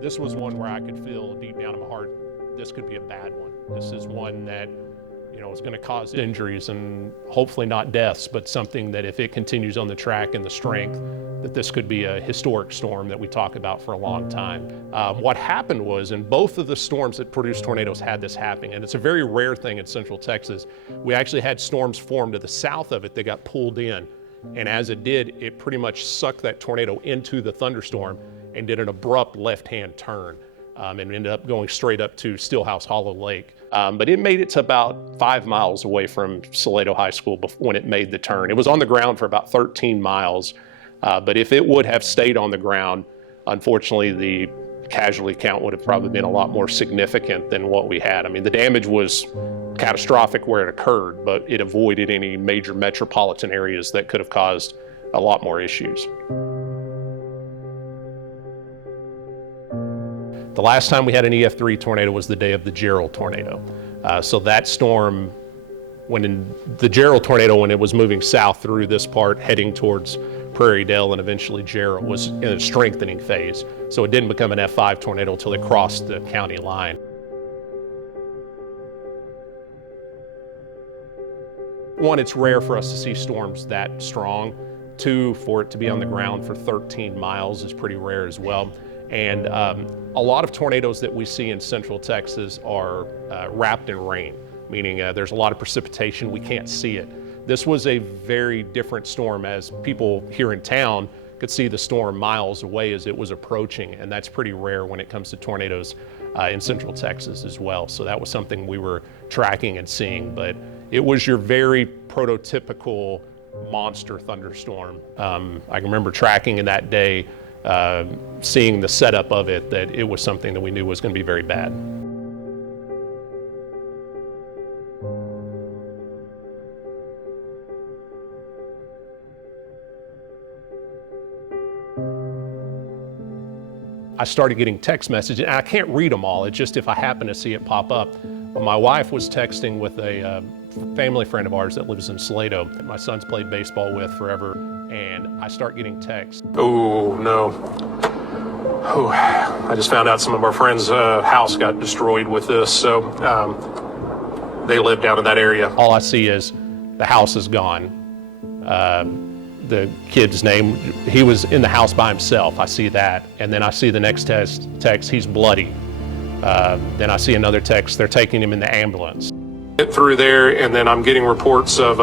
This was one where I could feel deep down in my heart, this could be a bad one. This is one that, is going to cause injuries and hopefully not deaths, but something that if it continues on the track and the strength, that this could be a historic storm that we talk about for a long time. What happened was, in both of the storms that produced tornadoes had this happening, and it's a very rare thing in Central Texas. We actually had storms form to the south of it that got pulled in. And as it did, it pretty much sucked that tornado into the thunderstorm and did an abrupt left-hand turn and ended up going straight up to Stillhouse Hollow Lake. But it made it to about 5 miles away from Salado High School when it made the turn. It was on the ground for about 13 miles, but if it would have stayed on the ground, unfortunately, the casualty count would have probably been a lot more significant than what we had. I mean, the damage was catastrophic where it occurred, but it avoided any major metropolitan areas that could have caused a lot more issues. The last time we had an EF3 tornado was the day of the Gerald tornado. So that storm, the Gerald tornado, when it was moving south through this part, heading towards Prairie Dale and eventually Gerald, was in a strengthening phase. So it didn't become an F5 tornado until it crossed the county line. One, it's rare for us to see storms that strong. Two, for it to be on the ground for 13 miles is pretty rare as well. And a lot of tornadoes that we see in Central Texas are wrapped in rain, meaning there's a lot of precipitation, we can't see it. This was a very different storm, as people here in town could see the storm miles away as it was approaching, and that's pretty rare when it comes to tornadoes in Central Texas as well. So that was something we were tracking and seeing, but it was your very prototypical monster thunderstorm. I can remember tracking in that day, seeing the setup of it, that it was something that we knew was going to be very bad. I started getting text messages, and I can't read them all. It's just if I happen to see it pop up. But my wife was texting with a family friend of ours that lives in Salado that my son's played baseball with forever, and I start getting texts. Oh, no. Oh, I just found out some of our friends' house got destroyed with this, so they live down in that area. All I see is the house is gone. The kid's name, he was in the house by himself. I see that. And then I see the next text, he's bloody. Then I see another text, they're taking him in the ambulance. Get through there, and then I'm getting reports of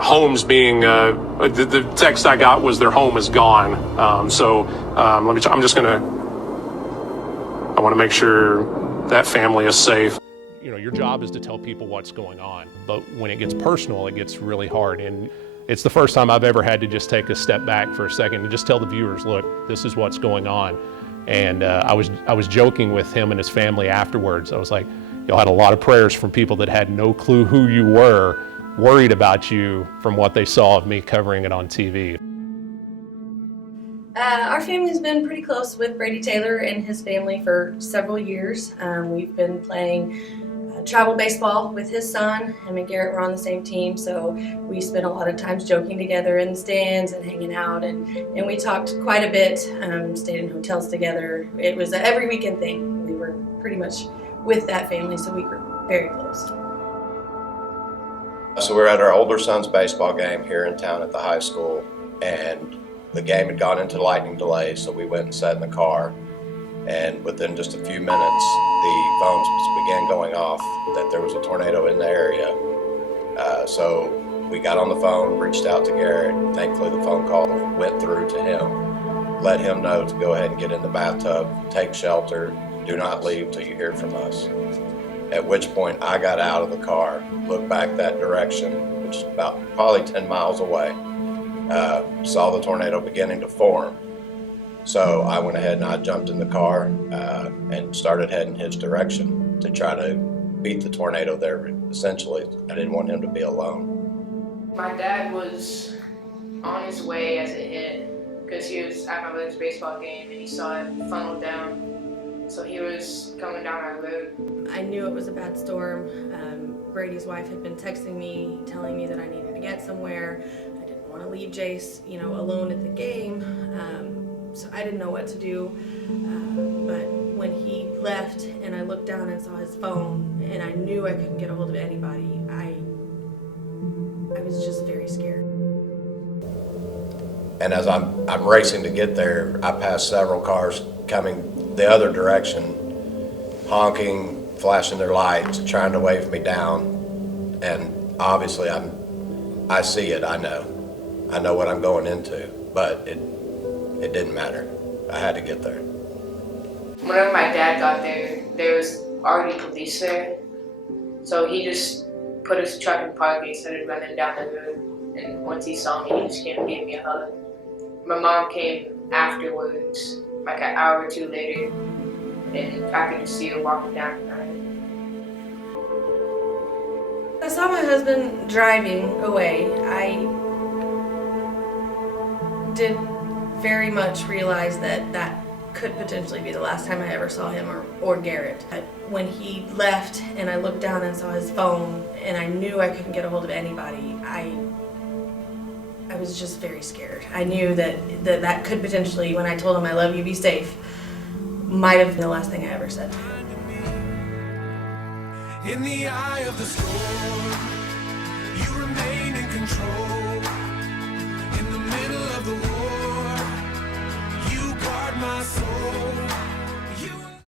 homes being, the text I got was their home is gone. I'm just gonna, I wanna make sure that family is safe. Your job is to tell people what's going on, but when it gets personal, it gets really hard. And it's the first time I've ever had to just take a step back for a second and just tell the viewers, look, this is what's going on. And I was joking with him and his family afterwards. I was like, y'all had a lot of prayers from people that had no clue who you were, worried about you from what they saw of me covering it on TV. Our family's been pretty close with Brady Taylor and his family for several years. We've been playing travel baseball with his son. Him and Garrett were on the same team, so we spent a lot of times joking together in the stands and hanging out, and we talked quite a bit, stayed in hotels together. It was an every weekend thing. We were pretty much with that family, so we were very close. So we're at our older son's baseball game here in town at the high school, and the game had gone into lightning delay, so we went and sat in the car. And within just a few minutes, the phones began going off that there was a tornado in the area. So we got on the phone, reached out to Garrett. Thankfully, the phone call went through to him, let him know to go ahead and get in the bathtub, take shelter, do not leave till you hear from us. At which point, I got out of the car, looked back that direction, which is about probably 10 miles away, saw the tornado beginning to form. So I went ahead and I jumped in the car and started heading his direction to try to beat the tornado there. Essentially, I didn't want him to be alone. My dad was on his way as it hit because he was at my brother's baseball game and he saw it funnel down. So he was coming down our road. I knew it was a bad storm. Brady's wife had been texting me, telling me that I needed to get somewhere. I didn't want to leave Jace, alone at the game. So I didn't know what to do. But when he left and I looked down and saw his phone and I knew I couldn't get a hold of anybody, I was just very scared. And as I'm racing to get there, I passed several cars coming the other direction, honking, flashing their lights, trying to wave me down. And obviously I see it, I know what I'm going into, but it didn't matter. I had to get there. Whenever my dad got there was already police there. So he just put his truck in park and started running down the road. And once he saw me, he just came and gave me a hug. My mom came afterwards, like an hour or two later, and I could just see her walking down the night. I saw my husband driving away. I did very much realize that could potentially be the last time I ever saw him or Garrett. But when he left and I looked down and saw his phone and I knew I couldn't get a hold of anybody, I was just very scared. I knew that could potentially, when I told him I love you, be safe, might have been the last thing I ever said to him. In the eye of the storm, you remain in control.